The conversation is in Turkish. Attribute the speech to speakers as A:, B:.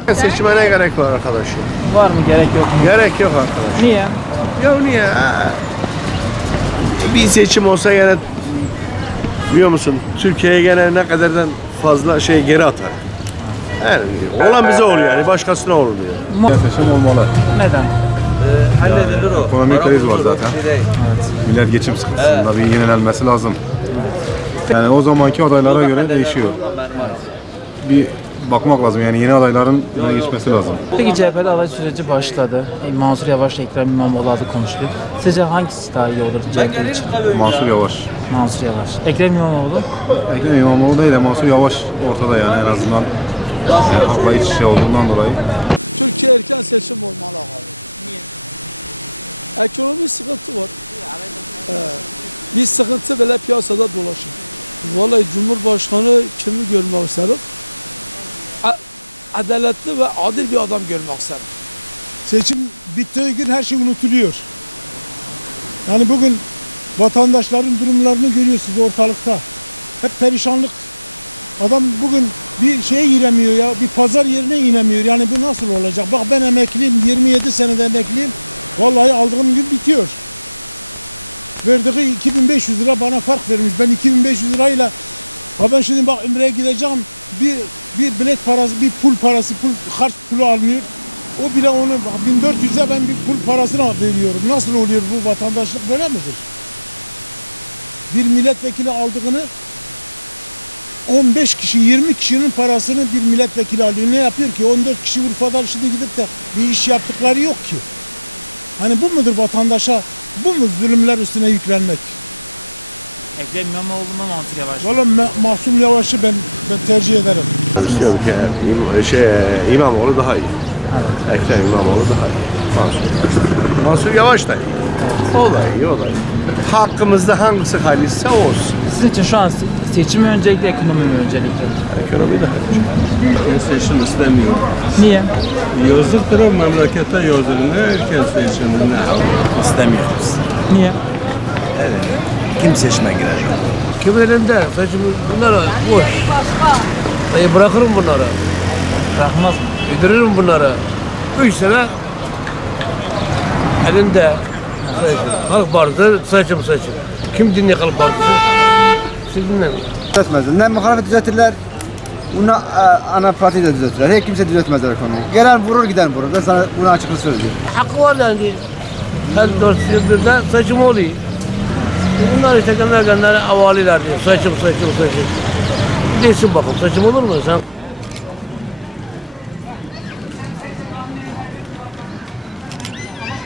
A: Seçime ne gerek var arkadaşım?
B: Var mı gerek yok mu?
A: Gerek yok arkadaş.
B: Niye?
A: Ya niye? Bir seçim olsa gene biliyor musun? Türkiye'ye gene ne kadardan fazla şey geri atar. Yani olan bize oluyor yani başkasına olmuyor.
C: Seçim olmalı.
B: Neden?
D: Halledilir o.
C: Ekonomik kriz var zaten. Millet geçim sıkıntısında bir yenilenmesi lazım. Yani o zamanki adaylara göre değişiyor. Bir bakmak lazım yani yeni adayların yine geçmesi lazım.
B: Peki CHP'de aday süreci başladı. Mansur Yavaş'la Ekrem İmamoğlu adı konuşuluyor. Sizce hangisi daha iyi olur CHP için?
C: Mansur Yavaş.
B: Mansur Yavaş. Ekrem İmamoğlu?
C: Ekrem İmamoğlu değil de Mansur Yavaş ortada yani en azından halkla iç içe olduğundan dolayı.
E: Türkiye erken seçim olmalı abi. Niye? Ekonomi sıkıntı var. Bir sıkıntı böyle piyasada dolaşır. Vallahi Cumhurbaşkanı kimi görmek isterim? Adaletli ve adil bir adam görmek isterim.
F: Seçim bittiği gün her şey unutuluyor. Yani bugün vatandaşların durumlarını görüyorsunuz ortalıkta. Hep perişanlık. Adam bugün bir şeye giremiyor ya, bir pazar yerine inemiyor. Yani bu nasıl olacak? Bak ben emekliyim, 27 senede emekliyim. Vallahi aldığım gün bitiyor. Verdiği 2500 lira bana fark vermiş. Ben 2500 lirayla, ben şimdi bak Ümre'ye gideceğim, bir bilet parası, bir pul parası, harç pulu alınıyor. O bile onu 1400'e ben bir pul parasını veriyorum. Nasıl oluyor bu vatandaşlık böyle midir? Bir milletvekili aldığını 15 kişi, 20 kişinin parasını bir milletvekili alıyor. Ne yapıyor ki? 14 kişi Urfa'dan şimdi gidip de bir iş yaptıkları yok ki. Hani bu mudur vatandaşa? Bu mu zulümler üstüne yüklenmek?
B: Ekrem İmamoğlu mu Mansur Yavaş mı?
F: Valla Mahsum Yavaş'ı ben tercih ederim.
A: Yok yani İmamoğlu daha iyi. Evet. Ekrem İmamoğlu daha iyi. Mansur Yavaş da iyi. O da iyi, o da iyi. Hakkımızda hangisi halisse o olsun.
B: Sizin için şu an seçim mi öncelikli, ekonomi mi öncelikli?
A: Ekonomi daha iyi.
G: Seçim istemiyorum.
B: Niye?
G: Yazıktır o memlekete yazılır. Ne erken seçim ne?
D: İstemiyoruz.
B: Niye?
D: Kim seçime girer?
H: Kim elinde? Seçim bunlara boş. Bırakırım bunları.
B: Bırakmaz mı?
H: Yediririm bunları. 3 sene elinde seçim. Halk Partisi seçim. Kim dinliyor Halk Partisi? Siz dinlemeyin.
I: Düzeltmezler. Ne muhalefet düzeltirler, ana parti de düzeltirler. Hiç kimse düzeltmezler ekonomiyi. Gelen vurur giden vurur. Ben sana bunu açıkça söyleyeyim.
H: Hakkı var yani. Her 4 yılda seçim oluyor. Bunlar işte kendileri avaliler diyor. Seçim. Değilsin bakalım. Seçim olur mu sen?